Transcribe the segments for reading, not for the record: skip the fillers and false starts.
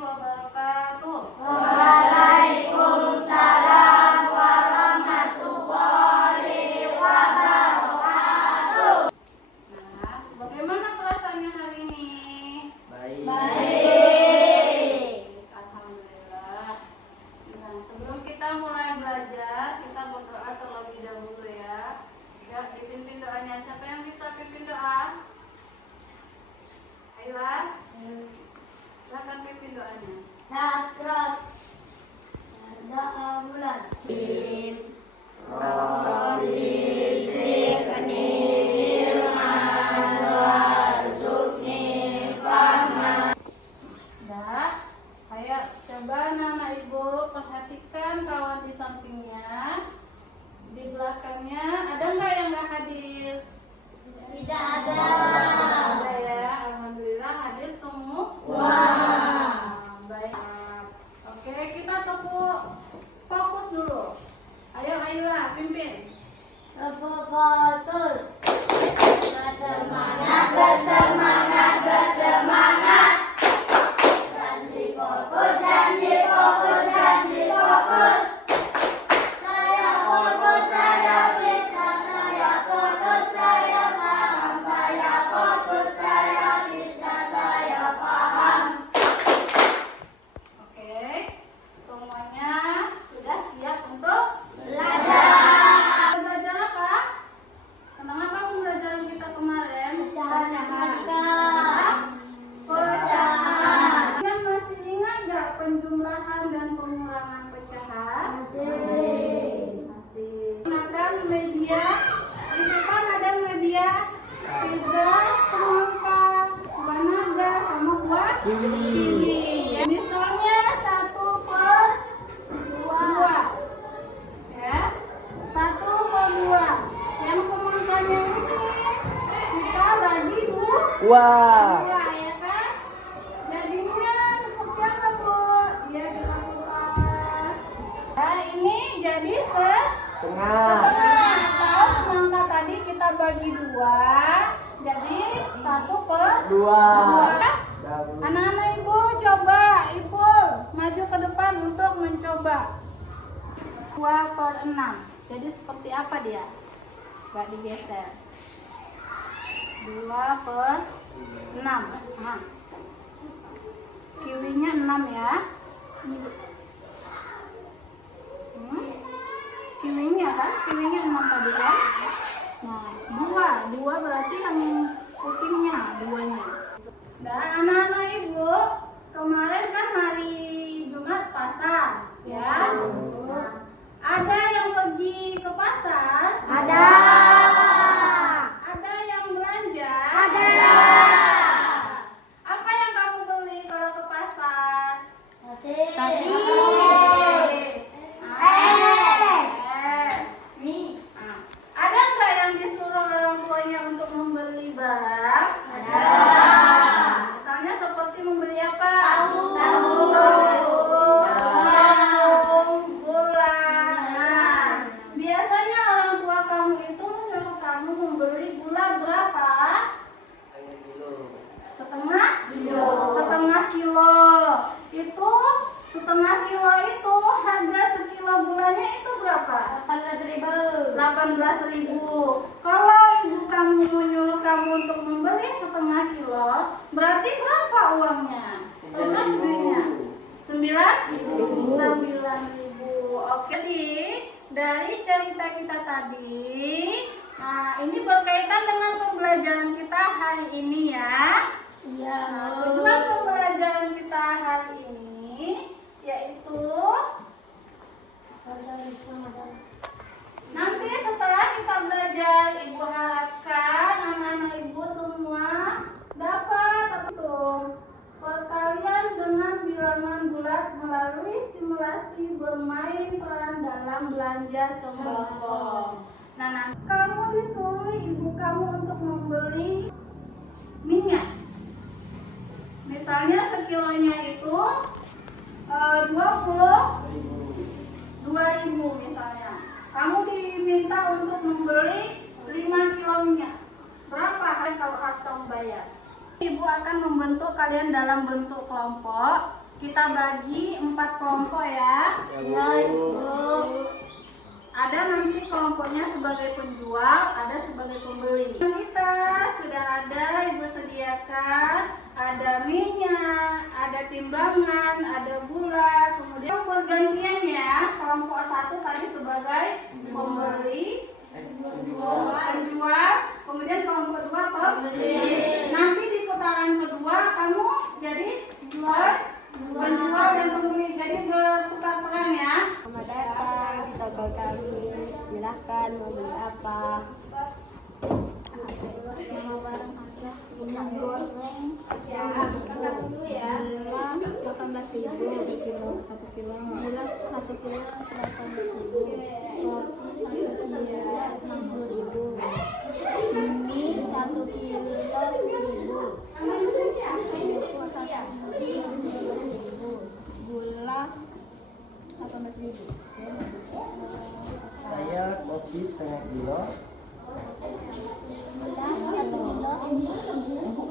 wabarakatuh. Waalaikumsalam warahmatullahi wabarakatuh. Nah, bagaimana perasaannya hari ini? Baik. Alhamdulillah. Nah, sebelum kita mulai belajar, kita berdoa terlebih dahulu ya. Ya, dipimpin doanya. Siapa yang bisa pimpin doa? Ayolah. Silakan pimpin doanya. Nasrat. Doa bulan. Rabbi zidni ilman warzuqni fahman. Dah. Ayo coba anak-anak ibu perhatikan kawan di sampingnya. Di belakangnya ada nggak yang nggak hadir? Tidak ada. Ada ya. Alhamdulillah hadir semua. Wah. Baik. Oke, kita tepuk fokus dulu. Ayo Ayla pimpin. Fokus. Bersemangat, bersemangat, bersemangat. Janji fokus, janji fokus, janji fokus. Saya fokus, saya bisa, saya fokus, saya paham, saya fokus, saya bisa, saya paham. Oke. Semuanya sudah siap untuk Belajar. belajar apa? Tentang apa pembelajaran kita kemarin? Pecahan angka. Pecahan. Kalian masih ingat nggak penjumlahan dan pengurangan pecahan? Masih. Gunakan media. Di depan ada media pizza, semangka, banana, sama buah kiwi. Ya, misalnya 1/2. Ya, 1/2. Yang semangkanya ini kita bagi dua ya kan? Jadinya seperti apa Bu? Ya kita putar. Nah ini jadi setengah. Atau semangka tadi kita bagi 2, jadi 1/2. Anak-anak ibu coba, ibu maju ke depan untuk mencoba. 2/6. Jadi seperti apa dia? Coba digeser. 2/6. Nah. Kiwinya 6 ya. Kiwinya kan? Kiwinya 6 tadi kan? Nah, 2 berarti yang putihnya, 2-nya. Nah, anak-anak ibu, kemarin kan hari Jumat pasar, ya. Nah, ada yang pergi ke pasar? Ada. Ada yang belanja? Ada. Apa yang kamu beli kalau ke pasar? Sosis. Mie. Ada nggak yang disuruh orang tuanya untuk membeli barang? Ada. Misalnya seperti membeli apa? Tahu. Tepung, gula. Nah, biasanya orang tua kamu itu menyuruh kamu membeli gula berapa? Setengah kilo. Itu setengah kilo itu harga sekilo gulanya itu berapa? 18.000. Kalau ibu kamu menyuruh kamu untuk membeli setengah kilo, berarti berapa uangnya? Berapa duitnya? 9.000. Oke, jadi dari cerita kita tadi, nah ini berkaitan dengan pembelajaran kita hari ini ya. Iya. Nah, tujuan pembelajaran kita hari ini yaitu nanti setelah kita belajar, ibu harapkan anak-anak ibu semua dapat hitung perkalian dengan bilangan bulat melalui simulasi bermain peran dalam belanja sembako. Nah, nanti kamu disuruh ibu kamu untuk membeli minyak. Misalnya sekilonya itu 22.000 misalnya. Kamu diminta untuk membeli 5 kilo minyak. Berapa kalau harus kamu bayar? Ibu akan membentuk kalian dalam bentuk kelompok kita bagi 4 kelompok ya. Ya, Ibu. Ada nanti kelompoknya sebagai penjual, ada sebagai pembeli. Kita sudah ada Ibu sediakan, ada minyak, ada timbangan, ada gula, kemudian bergantian ya. Kelompok 1 tadi sebagai pembeli, penjual, kemudian kelompok 2 pembeli. Nanti di putaran kedua kamu jadi penjual dan pembeli, jadi bertukar peran ya. Selamat datang di toko kami. Silahkan mau beli apa? Mau barang apa? Minyak goreng. Ya, angkat dulu ya. Gula 18.000 1 kilo. Gula 1 kilo 18.000. Kopi 1 kilo 60.000. Mie 1 kilo 1.000. Gula 18.000. Saya kopi setengah kilo. Gula 1 kilo.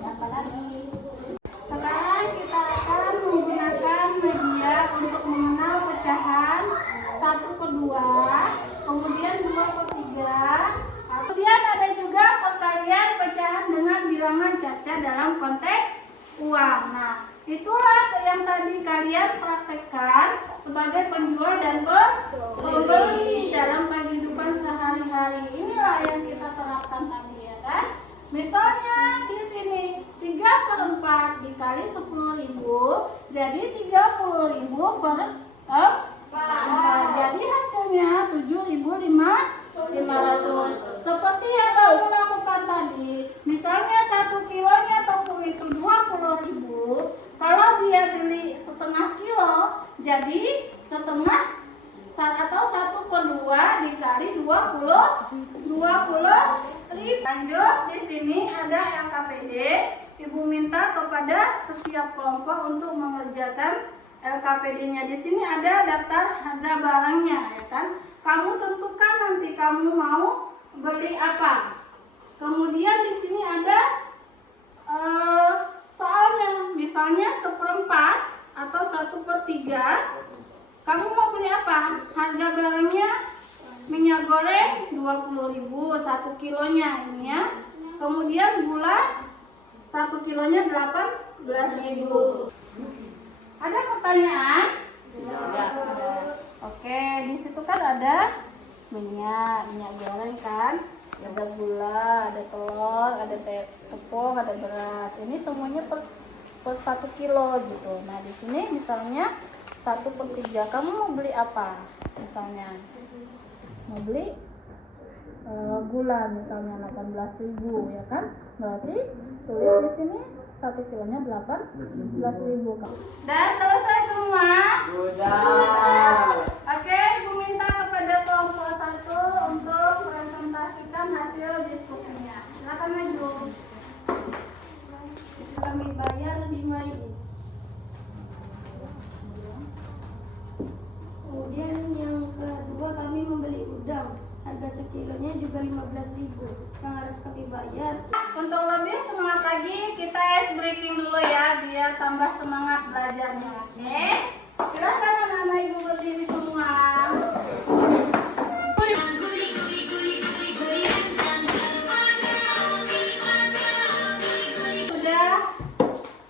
Apa lagi? Sekarang kita akan menggunakan media untuk mengenal pecahan 1 ke 2, kemudian 2 ke 3. Kemudian ada juga perkalian pecahan dengan bilangan caca dalam konteks uang. Nah, itulah yang tadi kalian praktekkan sebagai penjual dan pembeli dalam kehidupan sehari-hari. Inilah yang kita terapkan tadi ya kan. Misalnya di sini 3/4 dikali 10.000 jadi 30.000 per 4. Jadi hasilnya 7.500. Seperti yang kamu lakukan tadi. Misalnya 1 kilonya tepung itu 20.000. Kalau dia beli setengah kilo jadi setengah atau 1/2 dikali 20.000. Lanjut, di sini ada LKPD. Ibu minta kepada setiap kelompok untuk mengerjakan LKPD-nya. Di sini ada daftar harga barangnya, ya kan? Kamu tentukan nanti kamu mau beli apa. Kemudian di sini ada soalnya, misalnya 1/4 atau 1/3. Kamu mau beli apa? Harga barangnya minyak goreng 20.000 1 kilonya ini ya. Kemudian gula 1 kilonya 18.000. Ada pertanyaan? Oke, di situ kan ada minyak goreng kan, ada gula, ada telur, ada tepung, ada beras. Ini semuanya per 1 kilo gitu. Nah, di sini misalnya 1/3. Kamu mau beli apa? Misalnya mau beli gula misalnya 18.000 ya kan? Berarti tulis di sini 1 kilonya 18.000. Udah selesai semua? Sudah. Oke, Ibu minta kepada kelompok 1 untuk presentasikan hasil diskusinya. Silakan maju. Kami bayar 5.000. Kemudian yang kedua kami membeli udang. Harga sekilonya juga 15.000. Yang harus kami bayar. Untuk lebih semangat lagi, kita ice breaking dulu ya, biar tambah semangat belajarnya. Oke? Silakan anak-anak Ibu berdiri semua. Sudah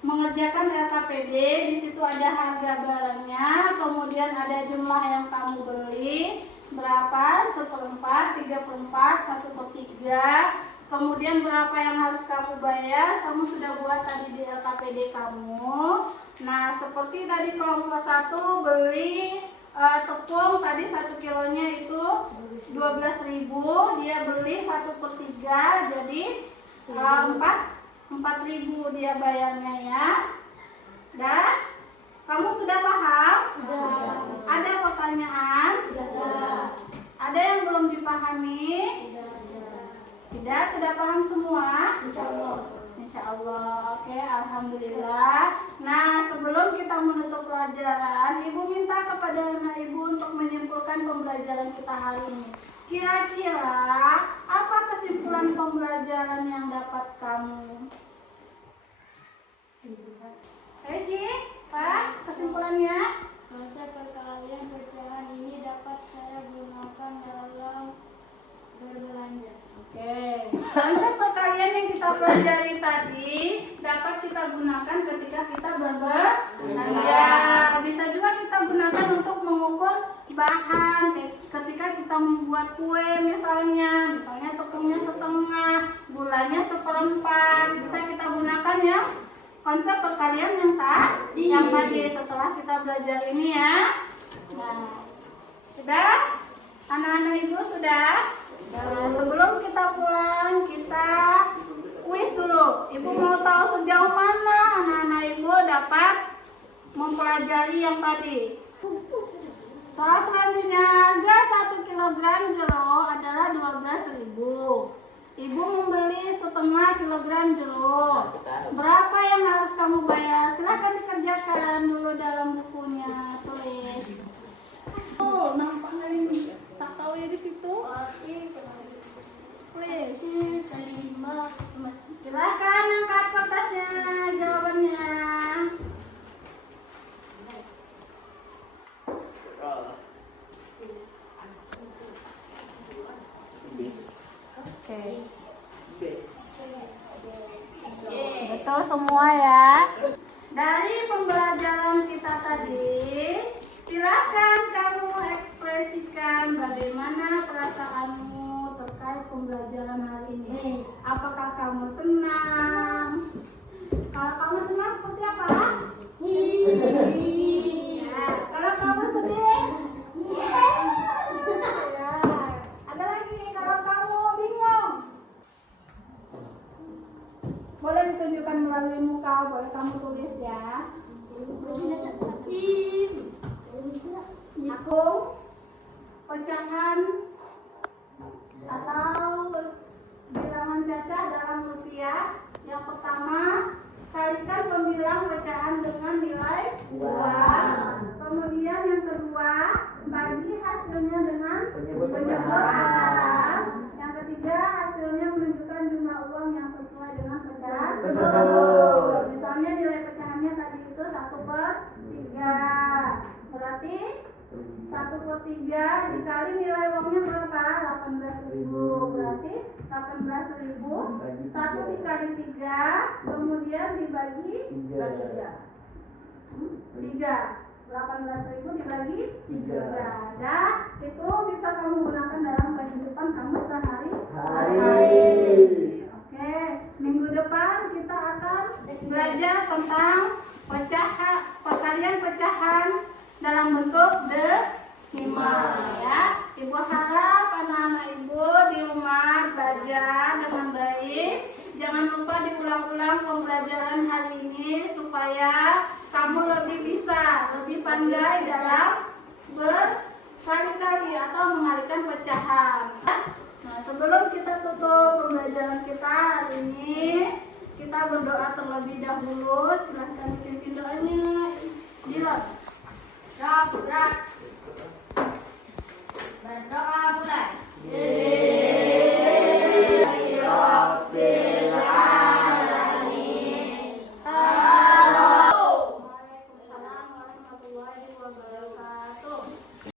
mengerjakan LKPD, di situ ada harga barangnya, kemudian ada jumlah yang kamu beli, berapa, 1/4, 3/4, 1/3, kemudian berapa yang harus kamu bayar, kamu sudah buat tadi di LKPD kamu. Nah, seperti tadi kelompok 1 beli tepung tadi 1 kilonya itu 12.000, dia beli 1/3 jadi 4.000 dia bayarnya ya. Dan kamu sudah paham? Sudah. Ada pertanyaan? Sudah. Ada yang belum dipahami? Tidak, sudah paham semua? Insyaallah. Insya Allah. Oke, alhamdulillah. Nah, sebelum kita menutup pelajaran, Ibu minta kepada anak Ibu untuk menyimpulkan pembelajaran kita hari ini. Kira-kira apa kesimpulan pembelajaran yang dapat kamu? Ci, Pak, kesimpulannya? Konsep perkalian pecahan ini dapat saya gunakan dalam berbelanja. Oke, konsep perkalian yang kita pelajari tadi dapat kita gunakan ketika kita berbelanja. Bisa juga kita gunakan untuk mengukur bahan ketika kita membuat kue misalnya tepungnya setengah, gulanya seperempat. Bisa kita gunakan ya konsep perkalian yang tadi setelah kita belajar ini ya. Nah, sudah? Anak-anak Ibu sudah? Nah, sebelum kita pulang, kita kuis dulu. Ibu mau tahu sejauh mana anak-anak Ibu dapat mempelajari yang tadi. Soal selanjutnya, harga 1 kg jeruk adalah 12.000. Ibu membeli setengah kilogram jeruk. Berapa yang harus kamu bayar? Silahkan dikerjakan dulu dalam bukunya. Tulis. Oh, nampak ini. Tak tahu ya di situ. Please. Silahkan angkat kertasnya jawabannya. Oke. Betul semua ya. Dari pembelajaran kita tadi, silakan kamu ekspresikan bagaimana perasaanmu terkait pembelajaran hari ini. Apakah kamu senang? Kalau kamu senang seperti apa? Ya. Kalau kamu sedih? Ya. Ada lagi kalau kamu bingung? Boleh ditunjukkan melalui muka, boleh kamu tulis ya. Aku pecahan atau bilangan caca dalam rupiah. Yang pertama, kalikan pembilang pecahan dengan nilai 2. Kemudian yang kedua, bagi hasilnya dengan penyebut angka. Yang ketiga, hasilnya menunjukkan jumlah uang yang sesuai dengan pecahan tersebut. Misalnya nilai pecahannya tadi itu 1/3. Berarti 1/3 dikali nilai uangnya berapa? 18.000. Berarti 18.000 1 dikali 3, kemudian dibagi 3. 18.000 dibagi 3. Dan itu bisa kamu gunakan dalam kehidupan kamu sehari-hari. Oke, minggu depan kita akan belajar tentang perkalian pecahan dalam bentuk desimal ya. Ibu harap anak-anak Ibu di rumah belajar dengan baik. Jangan lupa diulang-ulang pembelajaran hari ini supaya kamu lebih pandai dalam berkali-kali atau mengalikan pecahan.